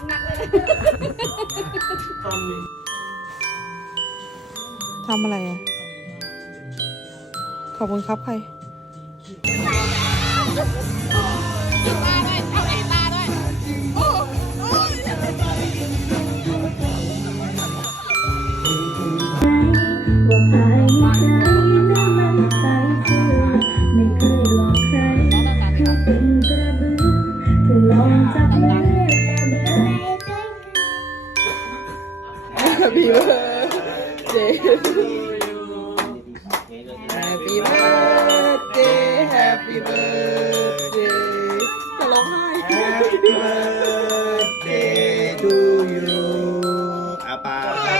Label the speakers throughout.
Speaker 1: หนักๆเลย
Speaker 2: ทำอะไรอ่ะขอบคุณครับใครHappy birthday Happy birthday Happy birthday จะร้องไห้
Speaker 3: Happy birthday to you อาเป่า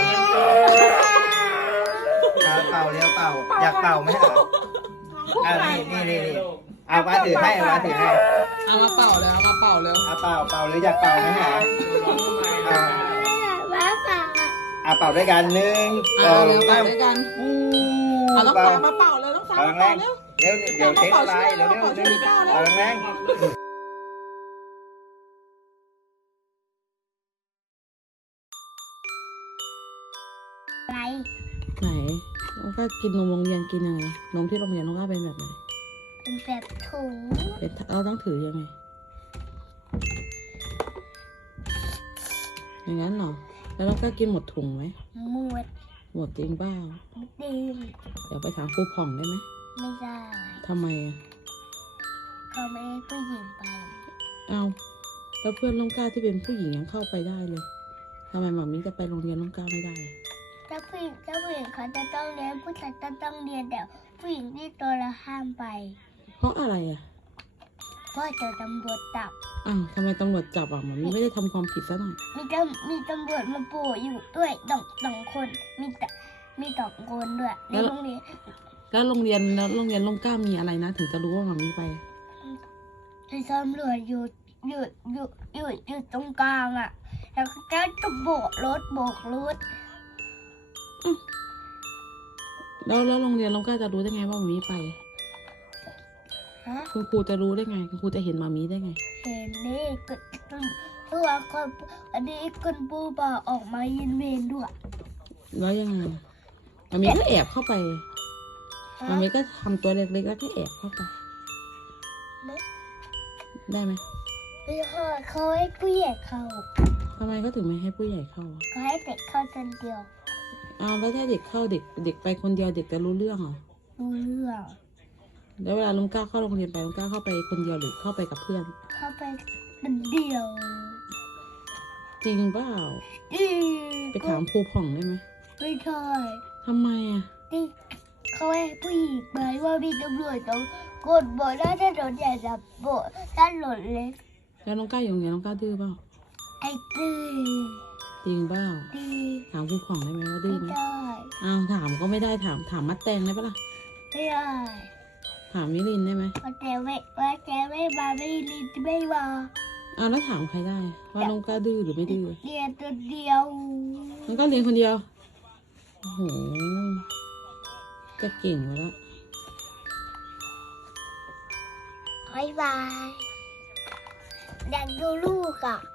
Speaker 3: เป่าเร็วเป่าอยากเป่าไหมเหรอนี่เอามาถือให้เอามาถือให้
Speaker 2: เอามาเป่าแล้วเอามาเป่าแล้ว
Speaker 3: เอาเป่าหรืออยากเป่าไหมเหรอเป่าด้วยกัน1 2
Speaker 2: เป่าด้วยกันเอาต้องฟ้ามาเป่าเลยต้องฟ้ามาเป่าเร็ว
Speaker 3: เดี๋ยวเช็คอะไรเร็วเป่าแรง
Speaker 2: ไหนน้องก็กินนมโรงเรียนกินยังไงนมที่โรงเรียนน้องก็เป็นแบบไหน
Speaker 1: เป็นแบบถุง
Speaker 2: เป็นเราต้องถือยังไงอย่างนั้นเหรอแล้วเราก็กินหมดถุงไหม หมดจริงเปล่า
Speaker 1: ดี
Speaker 2: เดี๋ยวไปถามครูผ่องได้ไหม
Speaker 1: ไม่ได้
Speaker 2: ทำไมอ่ะ
Speaker 1: เขาไม่ให้ผู้หญิงไป
Speaker 2: เอาแล้วเพื่อนน้องก้าวที่เป็นผู้หญิงยังเข้าไปได้เลยทำไมหมามิจะไปโรงเรียนน้องก้าวไม่ได้
Speaker 1: ถ้าผู้หญิงเขาจะต้องเรียนผู้ชายจะต้องเรียนแต่ผู้หญิงที่ตัวละห้ามไป
Speaker 2: เพราะอะไรอ่ะ
Speaker 1: เพราะจะตำรวจจับ
Speaker 2: อ้าวทำไมตำรวจจับอ่ะหมามิไม่ได้ทำความผิดซะหน่อย
Speaker 1: มีตำรวจมาโผล่อยู่ด้วยสองคนมีสองคนด้วยในโรงเรียน
Speaker 2: แล้วโรงเรียนน้องก้าวมีอะไรนะ ถึงจะรู้ว่าหมามิไป
Speaker 1: ที่ตำรวจอยู่ตรงกลางอ่ะ แล้วก็จะโบกรถ
Speaker 2: แล้วโรงเรียนน้องก้าวจะรู้ได้ไงว่าหมามิไป
Speaker 1: ฮะ
Speaker 2: คุณครูจะรู้ได้ไงคุณครูจะเห็นหมามิได้ไง
Speaker 1: เห็นนี่ก็ตัวคนอันนี้คนปูบ่าออกมายินเวรด้วย
Speaker 2: แล้วยังไงหมามิก็แอบเข้าไปหมามิก็ทำตัวเล็กๆแล้วก็แอบเข้าไปได้ไหม
Speaker 1: ไม่ค่ะเขาให้ผู้ใหญ่เข้า
Speaker 2: ทำไมก็ถึงไม่ให้ผู้ใหญ่เข้า
Speaker 1: เขาให้เด็กเข้าคนเดียว
Speaker 2: อ้าวแล้วถ้าเด็กเข้าเด็กไปคนเดียวเด็กจะรู้เรื่องเหรอ
Speaker 1: รู้เรื่อง
Speaker 2: แล้วเวลาลุงก้าวเข้าโรงเรียนไปลุงก้าวเข้าไปคนเดียวหรือเข้าไปกับเพื่อน
Speaker 1: เข้าไปคนเดียว
Speaker 2: จริงเปล่า
Speaker 1: อี
Speaker 2: ไปถามครูผ่องได้ไหม
Speaker 1: ไม่ใช่
Speaker 2: ทำไมอ่ะ
Speaker 1: ที่เขาให้ผู้หญิงไปว่ามีตำรวจต้องกดโบกหน้าถนนใหญ่กับโบกถนนเล็ก
Speaker 2: แล้วน้องก้าวอยู่โรงเรียนน้องก้าวดื้อเปล่า
Speaker 1: ไอ้ตื้อ
Speaker 2: จริงเปล่า
Speaker 1: ดี
Speaker 2: ถามครูผ่องได้ไหมว่าดื้
Speaker 1: ไม่
Speaker 2: อไหม
Speaker 1: ได้
Speaker 2: อ้าวถามก็ไม่ได้ถามมัดแตงได้ปะล่ะ
Speaker 1: ไม่ได้
Speaker 2: ถามมิลินได้ไหม
Speaker 1: ว่าแกไม่มาไม่รีบไม่มา
Speaker 2: อ้าวแล้วถามใครได้ว่าน้องก้าวดื้อหรือไม่ดื้อ
Speaker 1: เรียนตัวเดียว
Speaker 2: น้องก้าวเรียนคนเดียวโอ้โหจะเก่งมาแล้ว
Speaker 1: บ๊ายบายอยากดูลูกอ่ะ